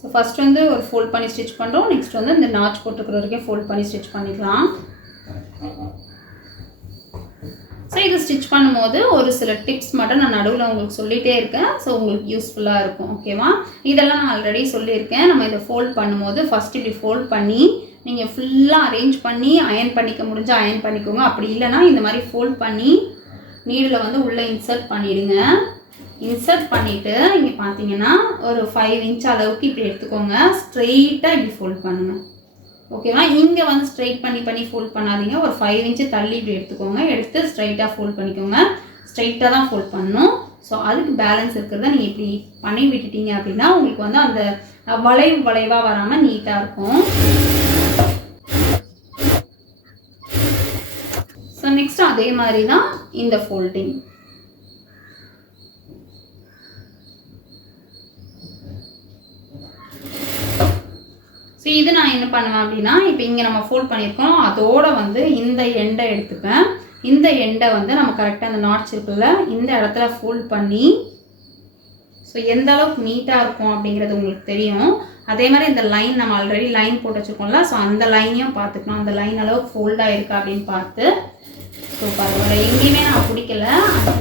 So first வந்து ஒரு fold பண்ணி ஸ்டிச் பண்ணுறோம். நெக்ஸ்ட் வந்து இந்த நாச் போட்டுக்கிற வரைக்கும் ஃபோல்ட் பண்ணி ஸ்டிச் பண்ணிக்கலாம். ஸோ இது ஸ்டிச் பண்ணும்போது ஒரு சில டிப்ஸ் மட்டும் நான் நடுவில் உங்களுக்கு சொல்லிகிட்டே இருக்கேன். ஸோ உங்களுக்கு யூஸ்ஃபுல்லாக இருக்கும். ஓகேவா? இதெல்லாம் நான் ஆல்ரெடி சொல்லியிருக்கேன். நம்ம இதை ஃபோல்ட் பண்ணும்போது ஃபஸ்ட் இப்படி ஃபோல்ட் பண்ணி நீங்கள் ஃபுல்லாக அரேஞ்ச் பண்ணி அயன் பண்ணிக்க முடிஞ்சால் அயன் பண்ணிக்கோங்க. அப்படி இல்லைனா இந்த மாதிரி ஃபோல்ட் பண்ணி நீடில் வந்து உள்ளே இன்சர்ட் பண்ணிவிடுங்க. இன்சர்ட் பண்ணிவிட்டு இங்கே பார்த்தீங்கன்னா ஒரு 5 இன்ச் அளவுக்கு இப்படி எடுத்துக்கோங்க. ஸ்ட்ரெயிட்டாக இப்படி ஃபோல்ட் பண்ணுங்கள். ஓகேவா? இங்கே வந்து ஸ்ட்ரைட் பண்ணி ஃபோல்ட் பண்ணாதீங்க. ஒரு 5 இன்ச்சு தள்ளி இப்படி எடுத்துக்கோங்க. எடுத்து ஸ்ட்ரைட்டாக ஃபோல்ட் பண்ணிக்கோங்க. ஸ்ட்ரைட்டாக தான் ஃபோல்ட் பண்ணணும். ஸோ அதுக்கு பேலன்ஸ் இருக்கிறத நீங்கள் இப்படி பண்ணி விட்டுட்டீங்க அப்படின்னா உங்களுக்கு வந்து அந்த வளைவாக வராமல் நீட்டாக இருக்கும். ஸோ நெக்ஸ்ட் அதே மாதிரி தான் இந்த ஃபோல்டிங். ஸோ இது நான் என்ன பண்ணுவேன் அப்படின்னா இப்போ இங்கே நம்ம ஃபோல்ட் பண்ணியிருக்கோம். அதோட வந்து இந்த எண்டை எடுத்துப்பேன். இந்த எண்டை வந்து நம்ம கரெக்டாக அந்த நாட்ஸ் இருக்குல்ல இந்த இடத்துல ஃபோல்ட் பண்ணி ஸோ எந்த அளவுக்கு நீட்டாக இருக்கும் அப்படிங்கிறது உங்களுக்கு தெரியும். அதே மாதிரி இந்த லைன் நம்ம ஆல்ரெடி லைன் போட்டு வச்சுருக்கோம்ல ஸோ அந்த லைனையும் பார்த்துக்கணும். அந்த லைன் அளவுக்கு ஃபோல்டாக இருக்கா அப்படின்னு பார்த்து ஸோ பரவாயில்ல எங்கேயுமே நான் பிடிக்கல.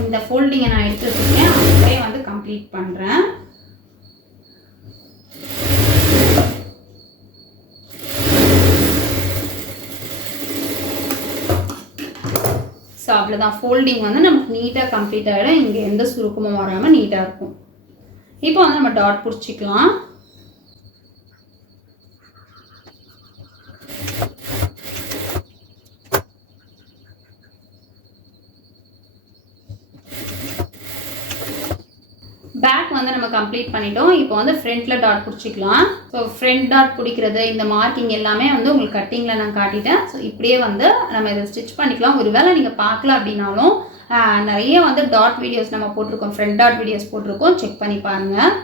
இந்த ஃபோல்டிங்கை நான் எடுத்து வச்சுருக்கேன். அப்படியே வந்து கம்ப்ளீட் பண்ணுறேன். ஸோ அவ்வளோதான். ஃபோல்டிங் வந்து நமக்கு நீட்டாக கம்ப்ளீட் ஆகிடும். இங்கே எந்த சுருக்கமும் வராமல் நீட்டாக இருக்கும். இப்போ வந்து நம்ம டாட் பிடிச்சிக்கலாம். பேக் வந்து நம்ம கம்ப்ளீட் பண்ணிட்டோம். இப்போ வந்து ஃப்ரண்ட்டில் டாட் பிடிச்சிக்கலாம். ஸோ ஃப்ரண்ட் டாட் பிடிக்கிறது இந்த மார்க்கிங் எல்லாமே வந்து உங்களுக்கு கட்டிங்கில் நான் காட்டிட்டேன். ஸோ இப்படியே வந்து நம்ம இதை ஸ்டிச் பண்ணிக்கலாம். ஒருவேளை நீங்கள் பார்க்கல அப்படின்னாலும் நிறைய வந்து டாட் வீடியோஸ் நம்ம போட்டிருக்கோம். ஃப்ரண்ட் டாட் வீடியோஸ் போட்டிருக்கோம். செக் பண்ணி பாருங்கள்.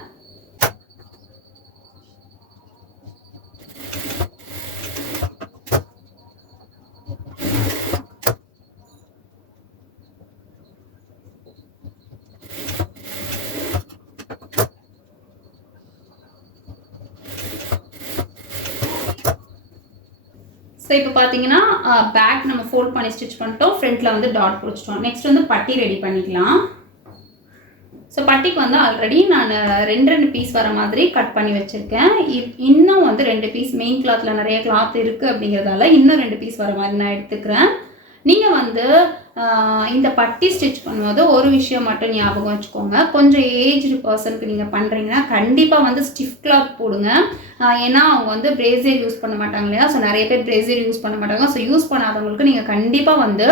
ஸோ இப்போ பார்த்தீங்கன்னா பேக் நம்ம ஃபோல்ட் பண்ணி ஸ்டிச் பண்ணிட்டோம். ஃப்ரண்ட்டில் வந்து டாட் பிடிச்சிட்டோம். நெக்ஸ்ட் வந்து பட்டி ரெடி பண்ணிக்கலாம். ஸோ பட்டிக்கு வந்து ஆல்ரெடி நான் 2 பீஸ் வர மாதிரி கட் பண்ணி வச்சுருக்கேன். இன்னும் வந்து 2 பீஸ் மெயின் கிளாத்தில் நிறைய கிளாத் இருக்குது அப்படிங்கிறதால இன்னும் 2 பீஸ் வர மாதிரி நான் எடுத்துக்கிறேன். நீங்கள் வந்து இந்த பட்டி ஸ்டிச் பண்ணும்போது ஒரு விஷயம் மட்டும் ஞாபகம் வச்சுக்கோங்க. கொஞ்சம் ஏஜ்டு பர்சனுக்கு நீங்கள் பண்ணுறீங்கன்னா கண்டிப்பாக வந்து ஸ்டிஃப் கிளாத் போடுங்க. ஏன்னா அவங்க வந்து பிரேசியர் யூஸ் பண்ண மாட்டாங்க இல்லையா? ஸோ நிறைய பேர் பிரேசியர் யூஸ் பண்ண மாட்டாங்க. ஸோ யூஸ் பண்ணாதவங்களுக்கு நீங்கள் கண்டிப்பாக வந்து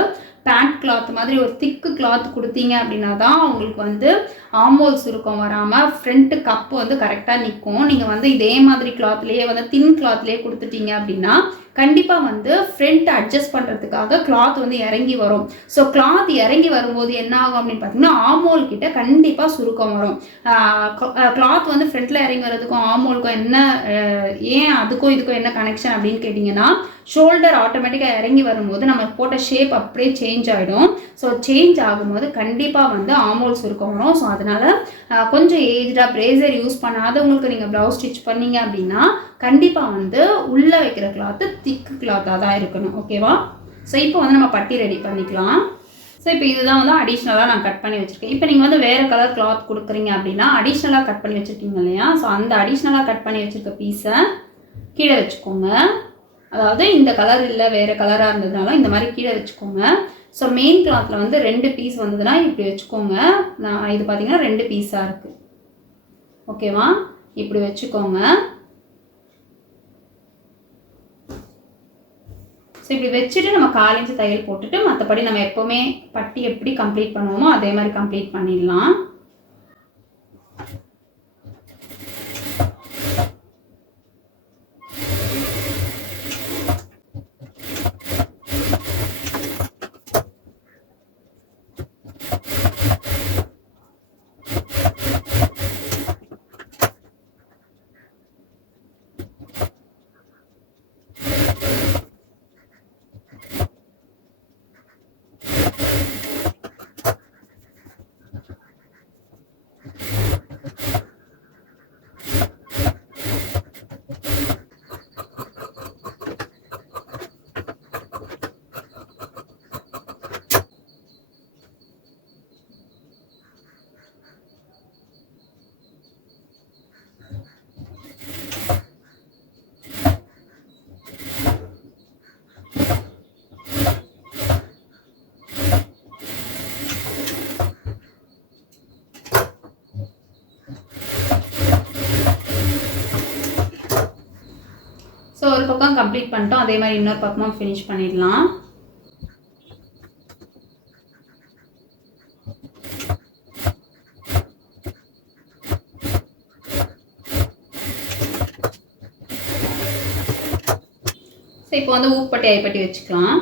பேண்ட் கிளாத் மாதிரி ஒரு திக்கு கிளாத் கொடுத்தீங்க அப்படின்னா தான் உங்களுக்கு வந்து ஆமோல் சுருக்கம் வராமல் ஃப்ரண்ட்டு கப்பு வந்து கரெக்டாக நிற்கும். நீங்கள் வந்து இதே மாதிரி கிளாத்லேயே வந்து தின் கிளாத்லேயே கொடுத்துட்டீங்க அப்படின்னா கண்டிப்பாக வந்து ஃப்ரண்ட் அட்ஜஸ்ட் பண்ணுறதுக்காக கிளாத் வந்து இறங்கி வரும். ஸோ கிளாத் இறங்கி வரும்போது என்ன ஆகும் அப்படின்னு பார்த்தீங்கன்னா ஆமோல் கிட்ட கண்டிப்பாக சுருக்கம் வரும். கிளாத் வந்து ஃப்ரண்ட்டில் இறங்கி வர்றதுக்கும் ஆமோலுக்கும் என்ன ஏன் அதுக்கும் இதுக்கும் என்ன கனெக்ஷன் அப்படின்னு கேட்டிங்கன்னா ஷோல்டர் ஆட்டோமேட்டிக்காக இறங்கி வரும்போது நம்ம போட்ட ஷேப் அப்படியே சேஞ்ச் ஆகிடும். ஸோ சேஞ்ச் ஆகும்போது கண்டிப்பாக வந்து ஆமோல் சுருக்கம் வரும். ஸோ அதனால் கொஞ்சம் ஏஜ்டாக பிரேசர் யூஸ் பண்ணாதவங்களுக்கு நீங்கள் ப்ளவுஸ் ஸ்டிச் பண்ணீங்க அப்படின்னா கண்டிப்பாக வந்து உள்ளே வைக்கிற கிளாத்து திக்கு கிளாத்தாக தான் இருக்கணும். ஓகேவா? ஸோ இப்போ வந்து நம்ம பட்டி ரெடி பண்ணிக்கலாம். ஸோ இப்போ இதுதான் வந்து அடிஷ்னலாக நான் கட் பண்ணி வச்சுருக்கேன். இப்போ நீங்கள் வந்து வேறு கலர் கிளாத் கொடுக்குறீங்க அப்படின்னா அடிஷ்னலாக கட் பண்ணி வச்சுருக்கீங்க இல்லையா? ஸோ அந்த அடிஷ்னலாக கட் பண்ணி வச்சுருக்க பீஸை கீழே வச்சுக்கோங்க. அதாவது இந்த கலர் இல்லை வேறு கலராக இருந்ததுனால இந்த மாதிரி கீழே வச்சுக்கோங்க. ஸோ மெயின் கிளாத்தில் வந்து 2 பீஸ் வந்ததுன்னா இப்படி வச்சுக்கோங்க. நான் இது பார்த்தீங்கன்னா 2 பீஸாக இருக்குது. ஓகேவா? இப்படி வச்சுக்கோங்க. ஸோ இப்படி வச்சுட்டு நம்ம 1/4 இன்ச்சு தையல் போட்டுட்டு மற்றபடி நம்ம எப்போவுமே பட்டி எப்படி கம்ப்ளீட் பண்ணுவோமோ அதே மாதிரி கம்ப்ளீட் பண்ணிடலாம். ஒரு பக்கம் கம்ப்ளீட் பண்ணிட்டோம். அதே மாதிரி இன்னொரு பக்கமும் ஃபினிஷ் பண்ணிடலாம். ஸோ இப்போ வந்து ஊப்பட்டி ஐப்பட்டி வச்சுக்கலாம்.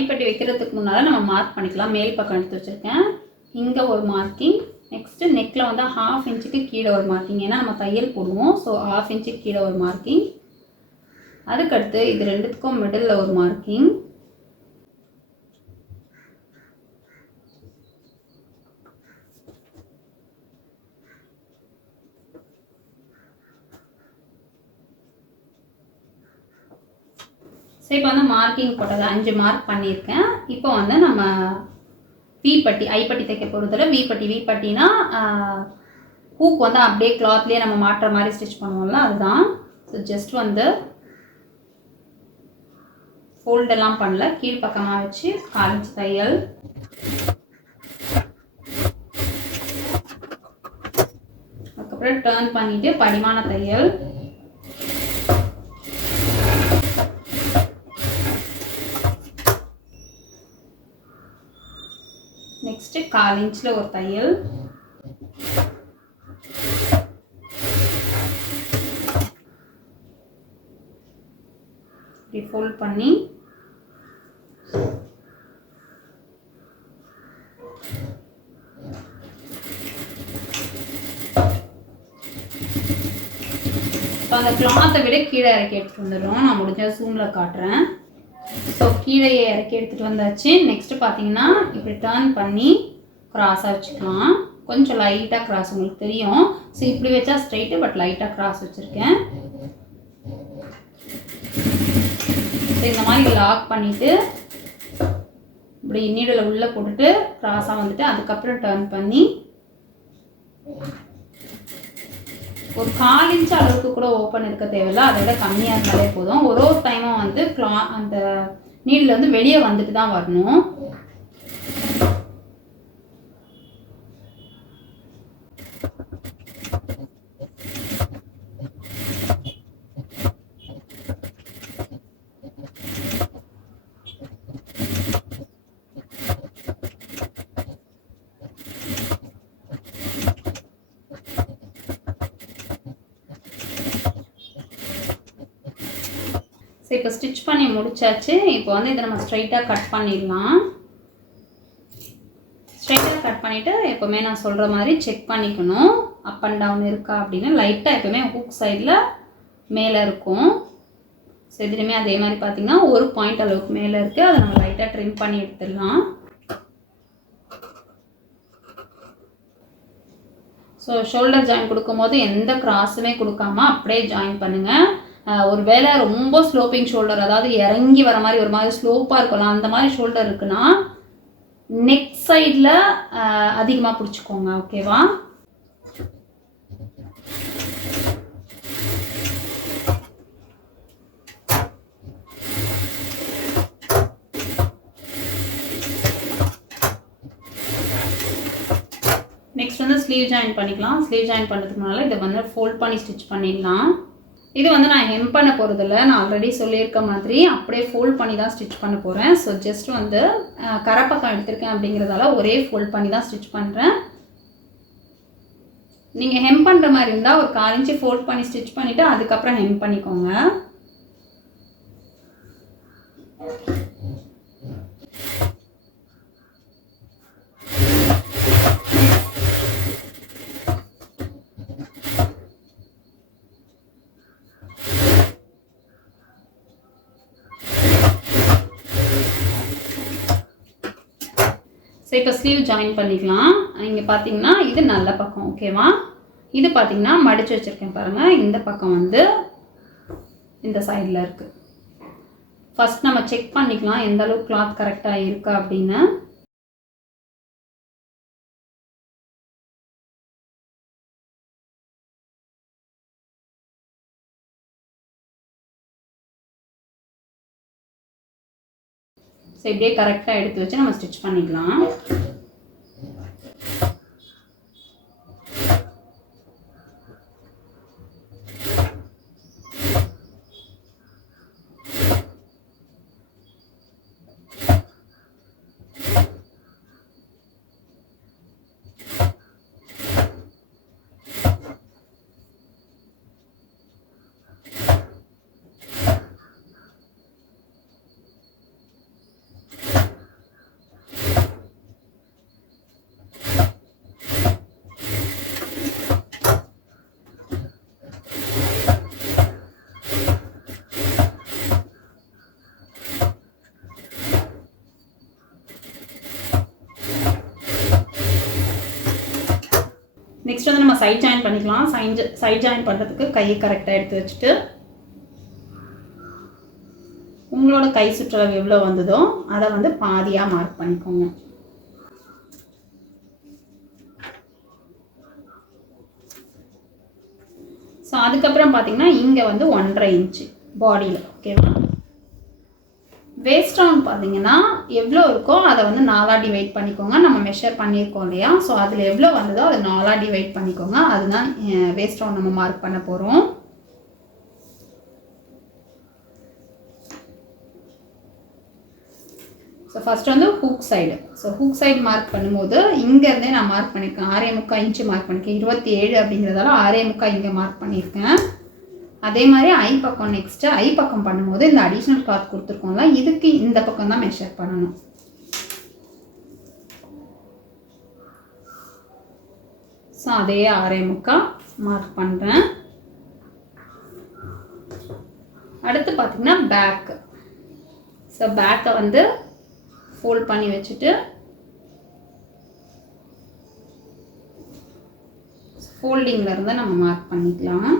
ஐப்பட்டி வைக்கிறதுக்கு முன்னால் நம்ம மார்க் பண்ணிக்கலாம். மேல் பக்கம் எடுத்து வச்சுருக்கேன். இங்கே ஒரு மார்க்கிங். நெக்ஸ்ட்டு நெக்கில் வந்து 1/2 இன்ச்சுக்கு கீழே ஒரு மார்க்கிங். ஏன்னா நம்ம தையல் போடுவோம். ஸோ 1/2 இன்ச்சுக்கு கீழே ஒரு மார்க்கிங். அதுக்கடுத்து இது ரெண்டுத்துக்கும் மிடில் ஒரு மார்க்கிங். ஸோ இப்போ வந்து மார்க்கிங் போட்டது 5 மார்க் பண்ணியிருக்கேன். இப்போ வந்து நம்ம வீப்பட்டி ஐப்பட்டி தைக்க போகிறதுல வீப்பட்டினா ஹூக் வந்து அப்படியே கிளாத்லேயே நம்ம மாட்டுற மாதிரி ஸ்டிச் பண்ணுவோம்ல, அதுதான். ஸோ ஜஸ்ட் வந்து ஃபோல்டெல்லாம் பண்ணல, கீழ்ப்பக்கமாக வச்சு 1/4 இன்ச் தையல். அதுக்கப்புறம் டர்ன் பண்ணிவிட்டு படிமான தையல். நெக்ஸ்ட்டு 1/4 இன்ச்சில் ஒரு தையல். இப்படி ஃபோல்ட் பண்ணி இப்போ அந்த கிளாத்தை விட கீழே இறக்கி எடுத்துகிட்டு வந்துடும். நான் முடிஞ்ச ஜூமில் காட்டுறேன். ஸோ கீழே இறக்கி எடுத்துகிட்டு வந்தாச்சு. நெக்ஸ்ட்டு பார்த்தீங்கன்னா இப்படி டர்ன் பண்ணி க்ராஸாக வச்சுக்கலாம். கொஞ்சம் லைட்டாக க்ராஸ் உங்களுக்கு தெரியும். ஸோ இப்படி வச்சா ஸ்ட்ரைட்டு, பட் லைட்டாக க்ராஸ் வச்சுருக்கேன். ஸோ இந்த மாதிரி லாக் பண்ணிவிட்டு இப்படி நீடில் உள்ளே போட்டுட்டு க்ராஸாக வந்துட்டு அதுக்கப்புறம் டர்ன் பண்ணி ஒரு 1/4 இன்ச் அளவுக்கு கூட ஓப்பன் இருக்க தேவையில்லை. அதை விட கம்மியாக இருந்தாலே போதும். ஒரு டைமும் வந்து அந்த நீடில் வந்து வெளியே வந்துட்டு தான் வரணும். ஸோ இப்போ ஸ்டிச் பண்ணி முடிச்சாச்சு. இப்போ வந்து இதை நம்ம ஸ்ட்ரைட்டாக கட் பண்ணிடலாம். ஸ்ட்ரைட்டாக கட் பண்ணிவிட்டு எப்போவுமே நான் சொல்கிற மாதிரி செக் பண்ணிக்கணும், அப் அண்ட் டவுன் இருக்கா அப்படின்னு. லைட்டாக எப்போவுமே ஹூக் சைடில் மேலே இருக்கும். ஸோ இதுலேயுமே அதே மாதிரி பார்த்திங்கன்னா ஒரு பாயிண்ட் அளவுக்கு மேலே இருக்குது. அதை நம்ம லைட்டாக ட்ரிம் பண்ணி எடுத்துடலாம். ஸோ ஷோல்டர் ஜாயின் கொடுக்கும்போது எந்த கிராஸுமே கொடுக்காம அப்படியே ஜாயின் பண்ணுங்கள். ஒரு வேளை ரொம்ப ஸ்லோப்பிங் ஷோல்டர், அதாவது இறங்கி வர மாதிரி ஒரு மாதிரி ஸ்லோப்பாக இருக்கலாம், அந்த மாதிரி ஷோல்டர் இருக்குன்னா நெக் சைடில் அதிகமாக பிடிச்சிக்கோங்க. ஓகேவா? நெக்ஸ்ட் வந்து ஸ்லீவ் ஜாயின் பண்ணிக்கலாம். ஸ்லீவ் ஜாயின் பண்ணுறதுக்கு முன்னால் இதை வந்து ஃபோல்ட் பண்ணி ஸ்டிச் பண்ணிடலாம். இது வந்து நான் ஹெம் பண்ண போகிறதில்ல, நான் ஆல்ரெடி சொல்லியிருக்க மாதிரி அப்படியே ஃபோல்ட் பண்ணி தான் ஸ்டிச் பண்ண போகிறேன். ஸோ ஜஸ்ட் வந்து கரைப்பக்கம் எடுத்திருக்கேன் அப்படிங்கிறதால ஒரே ஃபோல்ட் பண்ணி தான் ஸ்டிச் பண்ணுறேன். நீங்கள் ஹெம் பண்ணுற மாதிரி இருந்தால் ஒரு 1/4 இன்ச்சு ஃபோல்ட் பண்ணி ஸ்டிச் பண்ணிவிட்டு அதுக்கப்புறம் ஹெம் பண்ணிக்கோங்க. ஸோ இப்போ ஸ்லீவ் ஜாயின் பண்ணிக்கலாம். இங்கே பார்த்தீங்கன்னா இது நல்ல பக்கம், ஓகேவா? இது பார்த்தீங்கன்னா மடித்து வச்சுருக்கேன் பாருங்கள். இந்த பக்கம் வந்து இந்த சைடில் இருக்குது. ஃபஸ்ட் நம்ம செக் பண்ணிக்கலாம் எந்த அளவுக்கு கிளாத் கரெக்டாக இருக்கா அப்படின்னு. ஸோ இப்படியே கரெக்டாக எடுத்து வச்சு நம்ம ஸ்டிச் பண்ணிக்கலாம். நெக்ஸ்ட் வந்து நம்ம சைட் ஜாயின் பண்ணிக்கலாம். சைட் ஜாயின் பண்ணுறதுக்கு கையை கரெக்டாக எடுத்து வச்சுட்டு உங்களோட கை சுற்றளவு எவ்வளோ வந்ததோ அதை வந்து பாதியாக மார்க் பண்ணிக்கோங்க. ஸோ அதுக்கப்புறம் பார்த்தீங்கன்னா இங்கே வந்து 1.5 இன்ச்சு பாடியில், ஓகேவா? வேஸ்ட் ரவுண்ட் பார்த்தீங்கன்னா எவ்வளோ இருக்கோ அதை வந்து 4ஆக டிவைட் பண்ணிக்கோங்க. நம்ம மெஷர் பண்ணியிருக்கோம் இல்லையா? ஸோ அதில் எவ்வளோ வந்ததோ அதை 4ஆக டிவைட் பண்ணிக்கோங்க. அதுதான் வேஸ்ட் ரவுண்ட் நம்ம மார்க் பண்ண போகிறோம். ஸோ ஃபஸ்ட் வந்து hook side. So hook side mark பண்ணும்போது இங்கேருந்தே நான் மார்க் பண்ணியிருக்கேன். 6.25 இன்ச்சு மார்க் பண்ணியிருக்கேன். 27 அப்படிங்கிறதால 6.25 இங்கே மார்க் பண்ணியிருக்கேன். அதே மாதிரி ஐ பக்கம் நெக்ஸ்ட்டு ஐ பக்கம் பண்ணும்போது இந்த அடிஷ்னல் கிளாத் கொடுத்துருக்கோம்ல, இதுக்கு இந்த பக்கம் தான் மெஷர் பண்ணணும். ஸோ அதே 6.25 மார்க் பண்ணுறேன். அடுத்து பார்த்தீங்கன்னா பேக்கு. ஸோ பேக்கை வந்து ஃபோல்ட் பண்ணி வச்சுட்டு ஃபோல்டிங்கில் இருந்து நம்ம மார்க் பண்ணிக்கலாம்.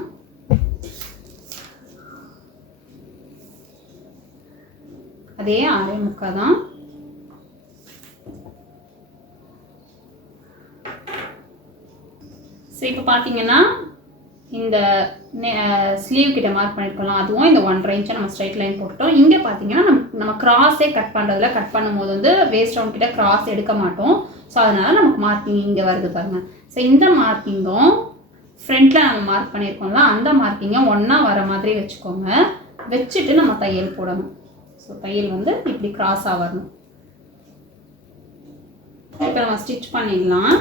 அதே 6.25 தான். ஸோ இப்போ பார்த்தீங்கன்னா இந்த ஸ்லீவ் கிட்ட மார்க் பண்ணியிருக்கலாம். அதுவும் இந்த 1.5 இன்ச்சை நம்ம ஸ்ட்ரைட் லைன் போட்டோம். இங்கே பார்த்தீங்கன்னா நம்ம கிராஸே கட் பண்ணுறதுல கட் பண்ணும்போது வந்து வேஸ்ட் ரவுண்ட் கிட்ட கிராஸ் எடுக்க மாட்டோம். ஸோ அதனால் நமக்கு மார்க்கிங் இங்கே வருது பாருங்கள். ஸோ இந்த மார்க்கிங்கும் ஃப்ரண்ட்டில் நம்ம மார்க் பண்ணியிருக்கோம்ல, அந்த மார்க்கிங்கை ஒன்றா வர மாதிரி வச்சுக்கோங்க. வச்சுட்டு நம்ம தையல் போடணும். ஸோ தையல் வந்து இப்படி கிராஸாக வரணும். இப்போ நம்ம ஸ்டிச் பண்ணிடலாம்.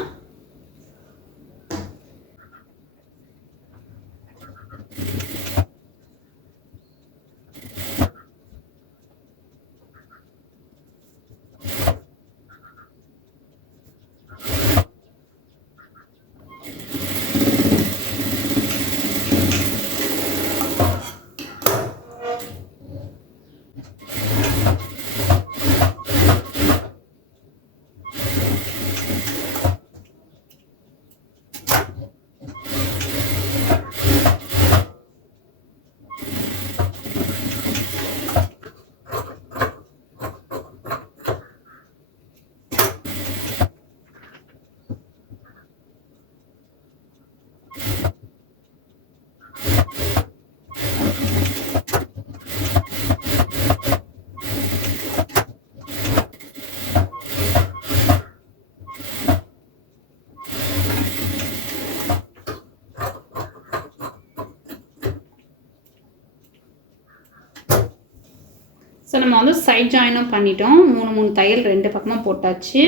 ஸோ நம்ம வந்து சைட் ஜாயினும் பண்ணிட்டோம். 3 தையல் 2 பக்கமாக போட்டாச்சு.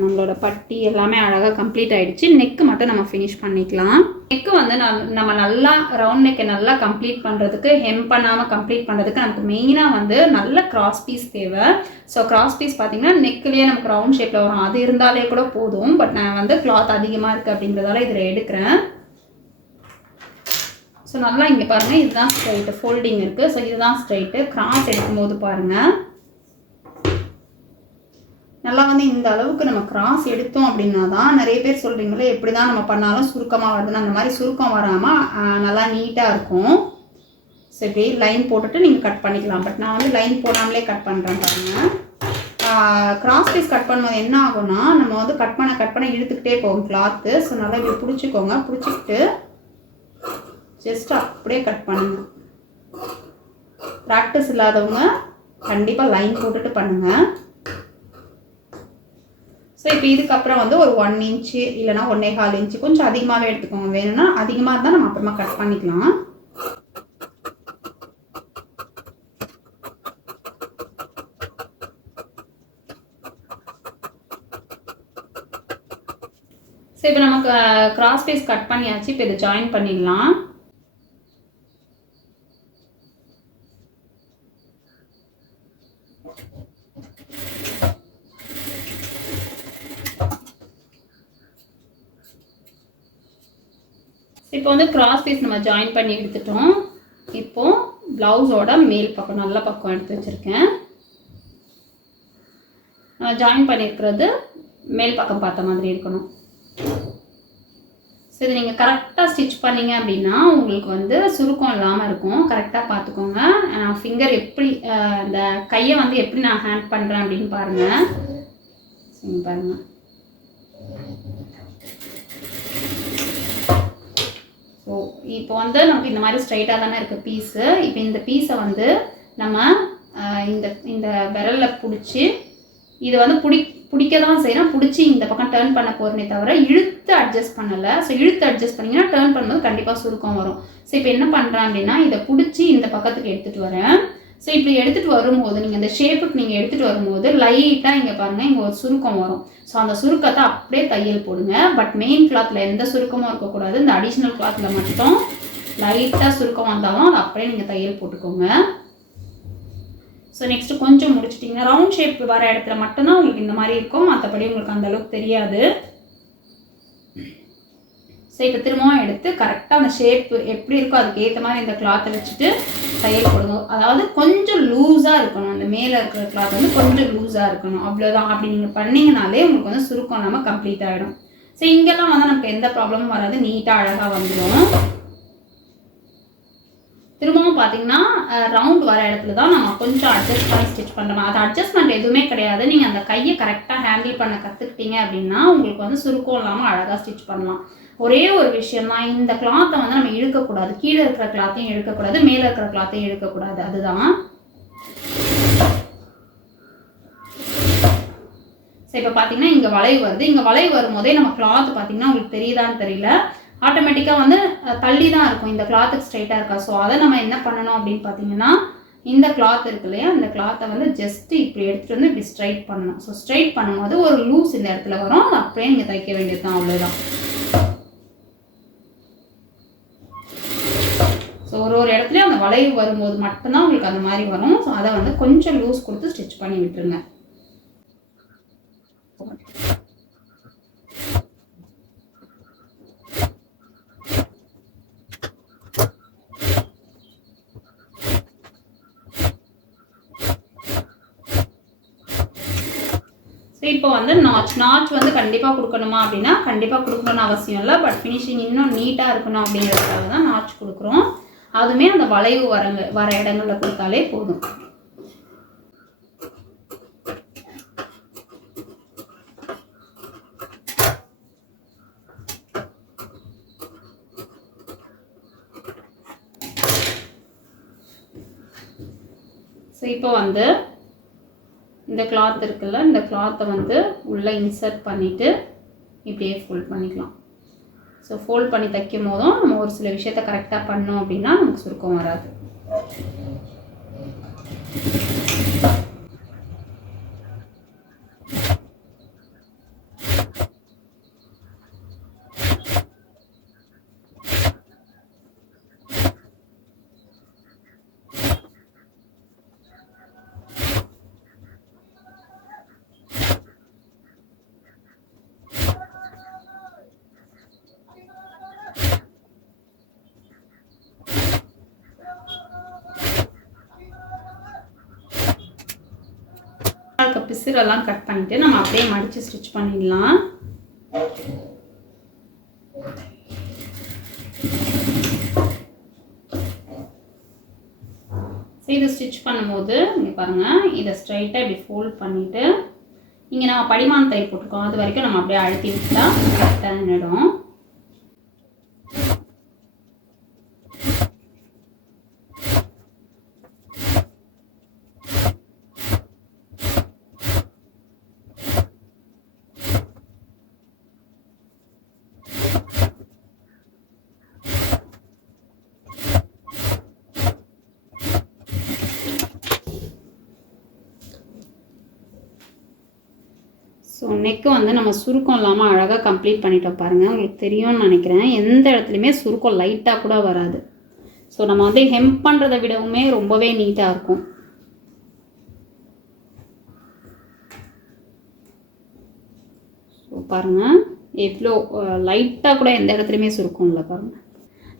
நம்மளோட பட்டி எல்லாமே அழகாக கம்ப்ளீட் ஆகிடுச்சு. நெக்கு மட்டும் நம்ம ஃபினிஷ் பண்ணிக்கலாம். நெக்கு வந்து நம்ம நல்லா ரவுண்ட் நெக்கை நல்லா கம்ப்ளீட் பண்ணுறதுக்கு, ஹெம் பண்ணாமல் கம்ப்ளீட் பண்ணுறதுக்கு நமக்கு மெயினாக வந்து நல்ல கிராஸ் பீஸ் தேவை. ஸோ கிராஸ் பீஸ் பார்த்திங்கன்னா நெக்குலேயே நமக்கு ரவுண்ட் ஷேப்பில் வரும். அது இருந்தாலே கூட போதும். பட் நான் வந்து கிளாத் அதிகமாக இருக்குது அப்படிங்கிறதால இதில் எடுக்கிறேன். ஸோ நல்லா இங்கே பாருங்கள், இதுதான் ஸ்ட்ரைட்டு, ஃபோல்டிங் இருக்குது. ஸோ இதுதான் ஸ்ட்ரைட்டு. கிராஸ் எடுக்கும்போது பாருங்கள், நல்லா வந்து இந்த அளவுக்கு நம்ம கிராஸ் எடுத்தோம் அப்படின்னா தான் நிறைய பேர் சொல்கிறீங்களே எப்படி தான் நம்ம பண்ணாலும் சுருக்கமாக வருதுன்னு, அந்த மாதிரி சுருக்கம் வராமல் நல்லா நீட்டாக இருக்கும். சரி லைன் போட்டுட்டு நீங்கள் கட் பண்ணிக்கலாம். பட் நான் வந்து லைன் போடாமலே கட் பண்ணுறேன் பாருங்கள். கிராஸ் பீஸ் கட் பண்ணும்போது என்ன ஆகும்னா நம்ம வந்து கட் பண்ண இழுத்துக்கிட்டே போகும் கிளாத்து. ஸோ நல்லா இப்படி பிடிச்சிக்கோங்க. பிடிச்சிக்கிட்டு ஜஸ்ட் அப்படியே கட் பண்ணுங்க. ப்ராக்டிஸ் இல்லாதவங்க கண்டிப்பாக லைன் போட்டுட்டு பண்ணுங்கள். ஸோ இப்போ இதுக்கப்புறம் வந்து ஒரு 1 இன்ச்சு இல்லைனா 1.25 இன்ச்சு கொஞ்சம் அதிகமாகவே எடுத்துக்கோங்க. வேணும்னா அதிகமாக இருந்தால் நம்ம அப்புறமா கட் பண்ணிக்கலாம். ஸோ இப்போ நமக்கு கிராஸ் பீஸ் கட் பண்ணியாச்சு. இப்போ இதை ஜாயின் பண்ணிடலாம். இப்போ வந்து கிராஸ் பீஸ் நம்ம ஜாயின் பண்ணி எடுத்துட்டோம். இப்போ ப்ளவுஸோட மேல் பக்கம் நல்ல பக்கம் எடுத்து வச்சுருக்கேன். நம்ம ஜாயின் பண்ணியிருக்கிறது மேல் பக்கம் பார்த்த மாதிரி இருக்கணும். ஸோ இது நீங்கள் கரெக்டாக ஸ்டிச் பண்ணிங்க அப்படின்னா உங்களுக்கு வந்து சுருக்கம் இல்லாமல் இருக்கும். கரெக்டாக பார்த்துக்கோங்க. ஃபிங்கர் எப்படி இந்த கையை வந்து எப்படி நான் ஹேண்ட் பண்ணுறேன் அப்படின்னு பாருங்கள். சரி பாருங்கள். ஸோ இப்போ வந்து நமக்கு இந்த மாதிரி ஸ்ட்ரைட்டாக தானே இருக்குது பீஸு. இப்போ இந்த பீஸை வந்து நம்ம இந்த விரலில் பிடிச்சி இதை வந்து பிடிக்க தான் செய்யணும். பிடிச்சி இந்த பக்கம் டேர்ன் பண்ண போகிறனே தவிர இழுத்து அட்ஜஸ்ட் பண்ணலை. ஸோ இழுத்து அட்ஜஸ்ட் பண்ணிங்கன்னா டேர்ன் பண்ணும்போது கண்டிப்பாக சுருக்கம் வரும். ஸோ இப்போ என்ன பண்ணுறேன் அப்படின்னா இதை பிடிச்சி இந்த பக்கத்துக்கு எடுத்துகிட்டு வரேன். ஸோ இப்படி எடுத்துகிட்டு வரும்போது நீங்கள் இந்த ஷேப்புக்கு நீங்கள் எடுத்துகிட்டு வரும்போது லைட்டாக இங்கே பாருங்கள் இங்கே ஒரு சுருக்கம் வரும். ஸோ அந்த சுருக்கத்தை அப்படியே தையல் போடுங்க. பட் மெயின் கிளாத்தில் எந்த சுருக்கமும் இருக்கக்கூடாது. இந்த அடிஷ்னல் கிளாத்தில் மட்டும் லைட்டாக சுருக்கம் வந்தாலும் அதை அப்படியே நீங்கள் தையல் போட்டுக்கோங்க. ஸோ நெக்ஸ்ட்டு கொஞ்சம் முடிச்சிட்டிங்கன்னா ரவுண்ட் ஷேப் வர இடத்துல மட்டும்தான் உங்களுக்கு இந்த மாதிரி இருக்கும். மற்றபடி உங்களுக்கு அந்தளவுக்கு தெரியாது. ஸோ இப்போ திரும்பவும் எடுத்து கரெக்டாக அந்த ஷேப்பு எப்படி இருக்கோ அதுக்கு ஏற்ற மாதிரி இந்த கிளாத்தை வச்சுட்டு தையல் போடுங்க. அதாவது கொஞ்சம் லூஸாக இருக்கணும். அந்த மேலே இருக்கிற கிளாத் வந்து கொஞ்சம் லூஸாக இருக்கணும். அவ்வளோதான். அப்படி நீங்கள் பண்ணிங்கனாலே உங்களுக்கு வந்து சுருக்கம் இல்லாமல் கம்ப்ளீட் ஆகிடும். ஸோ இங்கெல்லாம் வந்து நமக்கு எந்த ப்ராப்ளமும் வராது. நீட்டாக அழகாக வந்துடும். திரும்பவும் பார்த்தீங்கன்னா ரவுண்ட் வர இடத்துல தான் நம்ம கொஞ்சம் அட்ஜஸ்ட் பண்ணி ஸ்டிச் பண்ணுறோம். அது அட்ஜஸ்ட்மெண்ட் எதுவுமே கிடையாது. நீங்கள் அந்த கையை கரெக்டாக ஹேண்டில் பண்ண கற்றுக்கிட்டீங்க அப்படின்னா உங்களுக்கு வந்து சுருக்கம் இல்லாமல் அழகாக ஸ்டிச் பண்ணலாம். ஒரே ஒரு விஷயம் தான், இந்த கிளாத்தை வந்து நம்ம இழுக்கக்கூடாது. கீழே இருக்கிற கிளாத்தையும் இழுக்கக்கூடாது, மேலே இருக்கிற கிளாத்தையும் இழுக்கக்கூடாது. அதுதான். ஸோ இப்போ பார்த்தீங்கன்னா இங்கே வளைவு வருது. இங்கே வளைவு வரும்போதே நம்ம கிளாத் பார்த்தீங்கன்னா உங்களுக்கு தெரியுதான்னு தெரியல, ஆட்டோமேட்டிக்காக வந்து தள்ளி தான் இருக்கும். இந்த கிளாத்துக்கு ஸ்ட்ரைட்டாக இருக்கா. ஸோ அதை நம்ம என்ன பண்ணணும் அப்படின்னு பார்த்தீங்கன்னா இந்த கிளாத் இருக்கு இல்லையா, இந்த கிளாத்தை வந்து ஜஸ்ட்டு இப்படி எடுத்துகிட்டு வந்து இப்படி ஸ்ட்ரைட் பண்ணணும். ஸோ ஸ்ட்ரைட் பண்ணும்போது ஒரு லூஸ் இந்த இடத்துல வரும். அது அப்படியே நீங்கள் தைக்க வேண்டியது தான். அவ்வளோதான். ஸோ ஒரு இடத்துலையும் அந்த வளைவு வரும்போது மட்டும்தான் உங்களுக்கு அந்த மாதிரி வரும். ஸோ அதை வந்து கொஞ்சம் லூஸ் கொடுத்து ஸ்டிச் பண்ணி விட்டுருங்க. இப்போ வந்து நாச் வந்து கண்டிப்பாக கொடுக்கணுமா அப்படின்னா கண்டிப்பாக கொடுக்கணும்னு அவசியம் இல்லை. பட் ஃபினிஷிங் இன்னும் நீட்டாக இருக்கணும் அப்படிங்கிறதுக்காக தான் நாச் கொடுக்குறோம். அதுவுமே அந்த வளைவு வர இடங்களில் கொடுத்தாலே போதும். ஸோ இப்போ வந்து இந்த கிளாத் இருக்குல்ல, இந்த கிளாத்தை வந்து உள்ளே இன்சர்ட் பண்ணிவிட்டு இப்படியே ஃபோல்ட் பண்ணிக்கலாம். ஸோ ஃபோல்ட் பண்ணி தைக்கும் போதும் நம்ம ஒரு சில விஷயத்தை கரெக்டாக பண்ணோம் அப்படின்னா நமக்கு சுருக்கம் வராது. பிசிறெல்லாம் கட் பண்ணிவிட்டு நம்ம அப்படியே மடித்து ஸ்டிச் பண்ணிடலாம். இது ஸ்டிச் பண்ணும்போது இங்கே பாருங்கள், இதை ஸ்ட்ரைட்டாக இப்படி ஃபோல்ட் பண்ணிவிட்டு இங்கே நம்ம படிமான் தை போட்டிருக்கோம், அது வரைக்கும் நம்ம அப்படியே அழுத்தி விட்டா கரெக்டாக நின்றுடும். ஸோ நெக்கு வந்து நம்ம சுருக்கம் இல்லாமல் அழகாக கம்ப்ளீட் பண்ணிட்டோம் பாருங்கள். உங்களுக்கு தெரியும்னு நினைக்கிறேன், எந்த இடத்துலையுமே சுருக்கம் லைட்டாக கூட வராது. ஸோ நம்ம வந்து ஹெம்ப் பண்ணுறதை விடவுமே ரொம்பவே நீட்டாக இருக்கும். ஸோ பாருங்கள், எவ்வளோ லைட்டாக கூட எந்த இடத்துலையுமே சுருக்கம் இல்லை பாருங்கள்.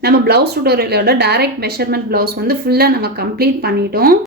நம்ம ப்ளவுஸ் டுட்டோரியலோட டைரக்ட் மெஷர்மெண்ட் ப்ளவுஸ் வந்து ஃபுல்லாக நம்ம கம்ப்ளீட் பண்ணிட்டோம்.